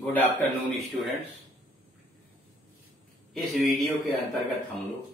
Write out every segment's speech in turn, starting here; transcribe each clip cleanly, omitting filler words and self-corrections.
Good afternoon students. इस video के अंतर्गत हम लोग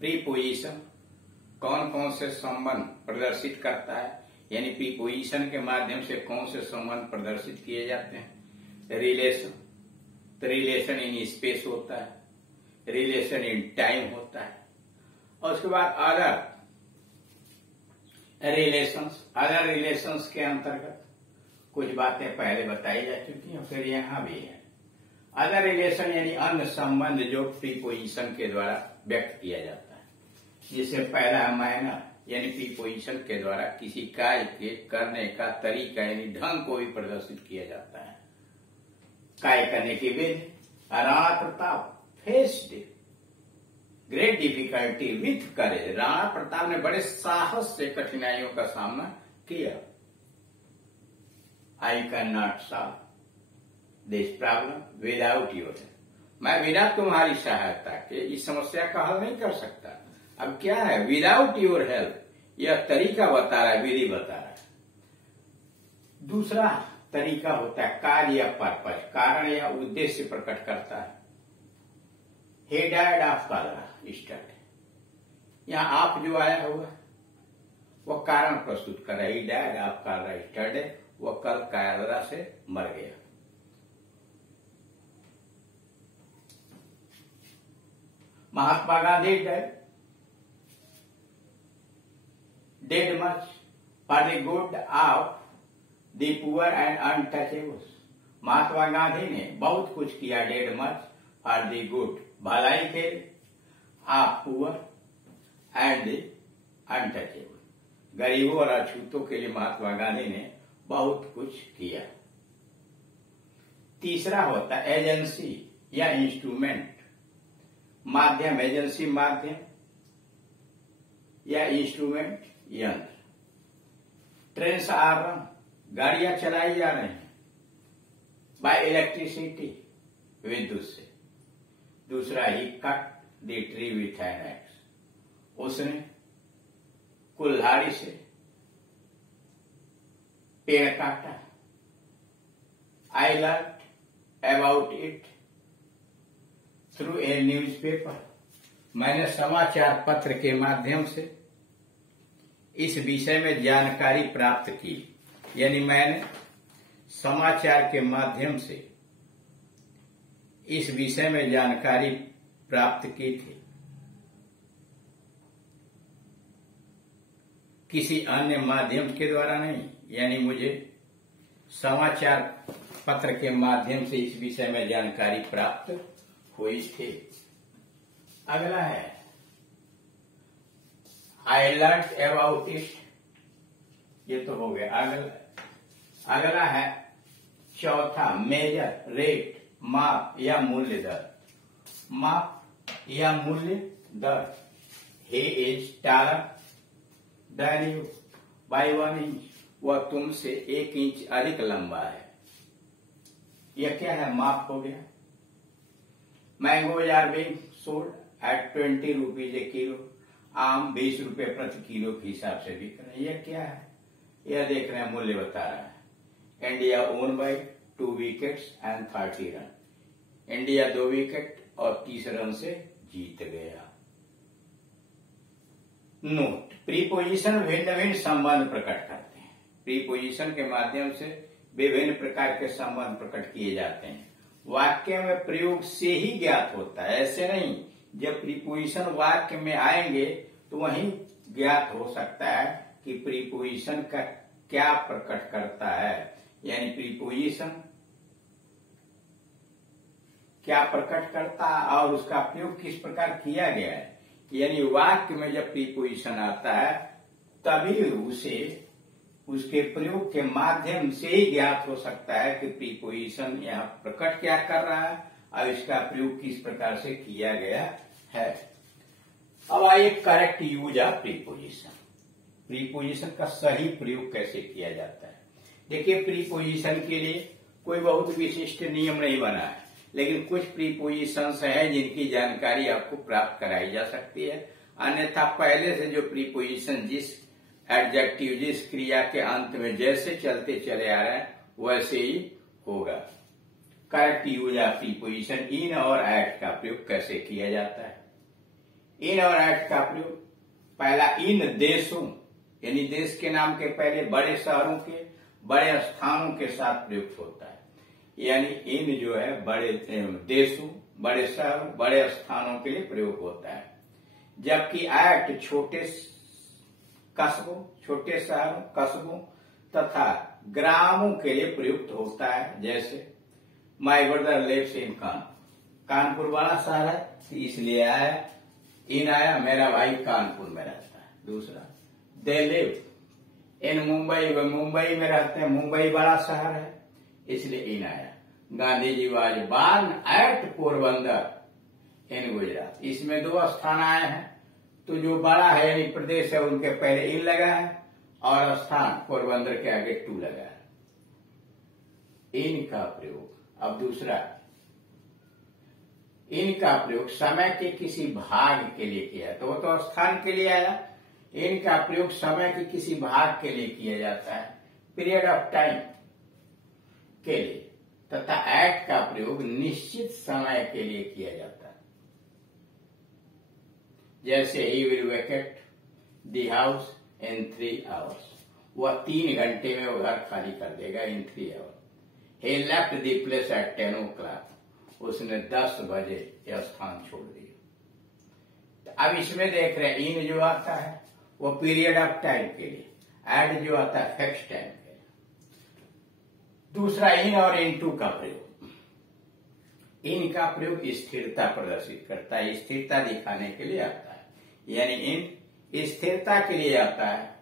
प्रीपोजिशन कौन कौन से संबंध प्रदर्शित करता है, यानी प्रीपोजिशन के माध्यम से कौन से संबंध प्रदर्शित किए जाते हैं। रिलेशन, तो रिलेशन इन स्पेस होता है, रिलेशन इन टाइम होता है, और उसके बाद अदर रिलेशंस के अंतर्गत कुछ बातें पहले बताई जा चुकी हैं, फिर यहाँ भी है अदर रिलेशन यानी अन्य संबंध जो प्रीपोजिशन के द्वारा व्यक्त किया जाता है। जिससे पहला है मैनर, यानी प्रीपोजिशन के द्वारा किसी कार्य के करने का तरीका यानी ढंग को भी प्रदर्शित किया जाता है। कार्य करने की विधि, Rana Pratap faced great difficulty with courage. Rana Pratap ने बड़े साहस से कठिनाइयों का सामना किया। I can not solve this problem without your help. मैं बिना तुम्हारी सहायता के इस समस्या का हल नहीं कर सकता। अब क्या है, विदाउट योर हेल्प, यह तरीका बता रहा है, विधि बता रहा है। दूसरा तरीका होता है कार्य या पर्पज, कारण या उद्देश्य प्रकट करता है। हे डाइड ऑफ कॉलरा स्टड, यहां आप जो आया हुआ वह कारण प्रस्तुत कर रहा है। he died of cholera yesterday, वह कल कायरा से मर गया। Mahatma Gandhi did much for the good of the poor and untouchables। Mahatma Gandhi ने बहुत कुछ किया, did much for the good, भलाई के of poor and the untouchable, गरीबों और अछूतों के लिए महात्मा गांधी ने बहुत कुछ किया। तीसरा होता है एजेंसी या इंस्ट्रूमेंट, माध्यम, एजेंसी माध्यम या इंस्ट्रूमेंट यंत्र। ट्रेन आ रहा, गाड़ियां चलाई जा रही हैं बाय इलेक्ट्रिसिटी, विद्युत से। दूसरा he cut the tree with an axe, उसने कुल्हाड़ी से पेड़ काटा। I learn about it through a newspaper, मैंने समाचार पत्र के माध्यम से इस विषय में जानकारी प्राप्त की, यानी मैंने समाचार के माध्यम से इस विषय में जानकारी प्राप्त की थी, किसी अन्य माध्यम के द्वारा नहीं, यानी मुझे समाचार पत्र के माध्यम से इस विषय में जानकारी प्राप्त हुई थी। अगला है आई लर्न अबाउट इट, ये तो हो गया। अगला है चौथा मेजर, रेट, माप या मूल्य दर। माप या मूल्य दर, he is taller than you by 1 inch, वह तुमसे 1 इंच अधिक लंबा है। यह क्या है, माप हो गया। Mangoes are being sold at 20 rupees a kilo, आम 20 रुपए प्रति किलो के हिसाब से बिक रहे हैं। यह क्या है, यह देख रहे हैं, मूल्य बता रहा है। India own by 2 wickets and 30 run, India 2 wicket और 30 रन से जीत गया। नोट, प्रीपोजिशन भिन्न भिन्न संबंध प्रकट करते हैं। प्रीपोजिशन के माध्यम से विभिन्न प्रकार के संबंध प्रकट किए जाते हैं। वाक्य में प्रयोग से ही ज्ञात होता है, ऐसे नहीं जब प्रीपोजिशन वाक्य में आएंगे तो वहीं ज्ञात हो सकता है कि प्रीपोजिशन का क्या प्रकट करता है, यानी प्रीपोजिशन क्या प्रकट करता है और उसका प्रयोग किस प्रकार किया गया है। यानी वाक्य में जब प्रीपोजिशन आता है तभी उसके प्रयोग के माध्यम से ही ज्ञात हो सकता है कि प्रीपोजिशन यहाँ प्रकट क्या कर रहा है और इसका प्रयोग किस प्रकार से किया गया है। अब आइए correct use of preposition, preposition का सही प्रयोग कैसे किया जाता है। देखिए, प्रीपोजिशन के लिए कोई बहुत विशिष्ट नियम नहीं बना है, लेकिन कुछ प्रीपोजिशंस हैं जिनकी जानकारी आपको प्राप्त कराई जा सकती है। अन्यथा पहले से जो प्रीपोजिशन जिस एडजेक्टिव, जिस क्रिया के अंत में जैसे चलते चले आ रहे हैं वैसे ही होगा। करेक्ट यूज ऑफ प्रीपोजिशन इन और एट का प्रयोग कैसे किया जाता है? इन और एट का प्रयोग, पहला इन देशों यानी देश के नाम के पहले बड़े शहरों के बड़े स्थानों के साथ प्रयुक्त होता है। यानी इन जो है बड़े देशों, बड़े शहरों, बड़े स्थानों के लिए प्रयोग होता है। जबकि एट छोटे कस्बों, छोटे शहरों, कस्बों तथा ग्रामों के लिए प्रयुक्त होता है। जैसे my brother lives in Kanpur, Kanpur बड़ा शहर है इसलिए आया, इन आया, मेरा भाई कानपुर में रहता है। दूसरा दे लिव इन मुंबई, वे मुंबई में रहते हैं, मुंबई बड़ा शहर है इसलिए इन आया। Gandhi ji was born at Porbandar इन गुजरात, इसमें दो स्थान आए हैं, तो जो बड़ा है यानी प्रदेश है उनके पहले इन लगा है और स्थान पोरबंदर के आगे टू लगा है। इन का प्रयोग, अब दूसरा इन का प्रयोग समय के किसी भाग के लिए किया, तो वो तो स्थान के लिए आया। इनका प्रयोग समय के किसी भाग के लिए किया जाता है, पीरियड ऑफ टाइम के लिए, तथा एट का प्रयोग निश्चित समय के लिए किया जाता है। जैसे he will vacate the house in 3 hours, वह 3 घंटे में वो घर खाली कर देगा इन 3 hours. He left the place at 10 o'clock, उसने 10 बजे यह स्थान छोड़ दिया। तो अब इसमें देख रहे हैं इन जो आता है वो पीरियड ऑफ टाइम के लिए, एड जो आता है फिक्स टाइम के लिए। दूसरा इन और इनटू का प्रयोग, इन का प्रयोग स्थिरता प्रदर्शित करता है, स्थिरता दिखाने के लिए आता है। यानी इन स्थिरता के लिए आता है।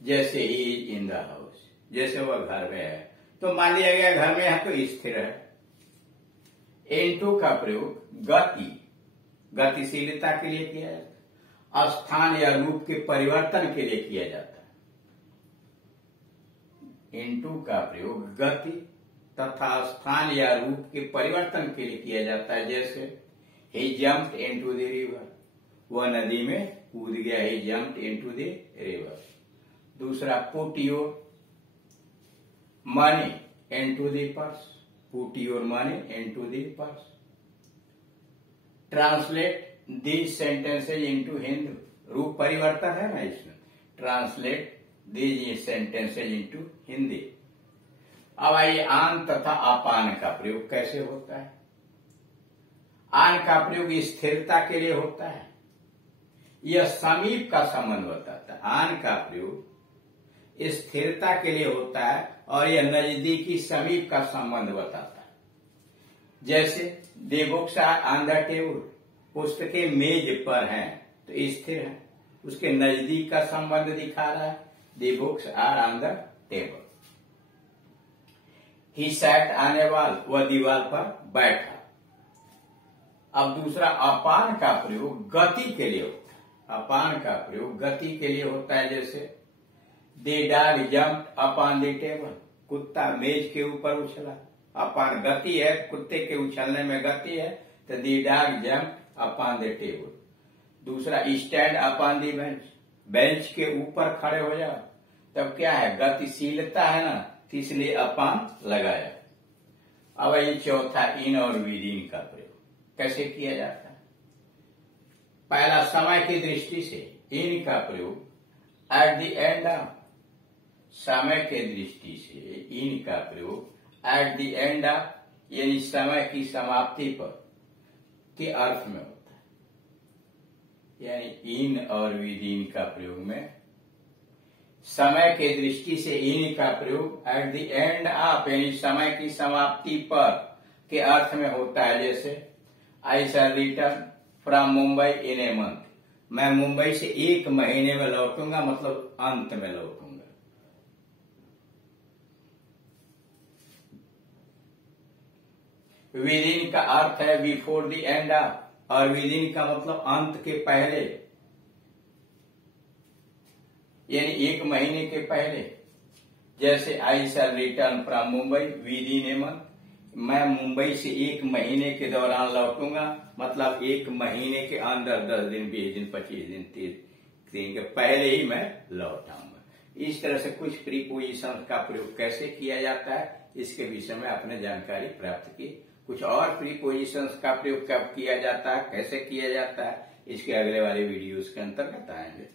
जैसे ही इन द हाउस, जैसे वह घर में है, तो मान लिया गया घर में है तो स्थिर है। इनटू का प्रयोग गति, गतिशीलता के लिए किया जाता है, स्थान या रूप के परिवर्तन के लिए किया जाता है। इनटू का प्रयोग गति तथा स्थान या रूप के परिवर्तन के लिए किया जाता है। जैसे ही जम्प्ड इनटू द रिवर, वह नदी में कूद गया, ही जम्प्ड इनटू द रिवर। दूसरा put your money into the purse, put your money into the purse. Translate these sentences into Hindu, रूप परिवर्तन है ना इसमें, translate these sentences into Hindi. अब आइए आन तथा अपान का प्रयोग कैसे होता है। आन का प्रयोग स्थिरता के लिए होता है, यह समीप का संबंध बताता है। आन का प्रयोग स्थिरता के लिए होता है और यह नजदीकी समीप का संबंध बताता है। जैसे the books are on the table, पुस्तकें मेज पर हैं तो स्थिर है, उसके नजदीक का संबंध दिखा रहा है। The books are on the table. He sat on a wall, वह दीवार पर बैठा। अब दूसरा अपान का प्रयोग गति के लिए होता है, अपान का प्रयोग गति के लिए होता है। जैसे the dog jumped upon the table, कुत्ता मेज के ऊपर उछला। अपान गति है, कुत्ते के उछलने में गति है, तो the dog jumped upon the table. दूसरा stand upon the bench, bench के ऊपर खड़े हो जाओ, तब क्या है, गतिशीलता है ना, इसलिए अपॉन लगाया। अब ये चौथा इन और विद इन का प्रयोग कैसे किया जाता है। पहला समय की दृष्टि से इन का प्रयोग एट द एंड ऑफ, समय के दृष्टि से इन का प्रयोग एट द एंड ऑफ यानी समय की समाप्ति पर के अर्थ में होता है। यानी इन और विद इन का प्रयोग में समय के दृष्टि से इन का प्रयोग एट द एंड ऑफ यानी समय की समाप्ति पर के अर्थ में होता है। जैसे I shall return from Mumbai in a month, मैं मुंबई से 1 महीने में लौटूंगा, मतलब अंत में लौटूंगा। विद इन का अर्थ है बिफोर द एंड ऑफ, और विद इन का मतलब अंत के पहले, यानी 1 महीने के पहले। जैसे I shall return from Mumbai within a month, मैं मुंबई से 1 महीने के दौरान लौटूंगा, मतलब 1 महीने के अंदर 10 दिन, 20 दिन, 25 दिन, 30 दिन के पहले ही मैं लौट आऊंगा। इस तरह से कुछ प्रीपोजिशन का प्रयोग कैसे किया जाता है इसके विषय में आपने जानकारी प्राप्त की। कुछ और प्रीपोजिशंस का प्रयोग कब किया जाता है, कैसे किया जाता है, इसके अगले वाले वीडियोस के अंतर्गत आएंगे।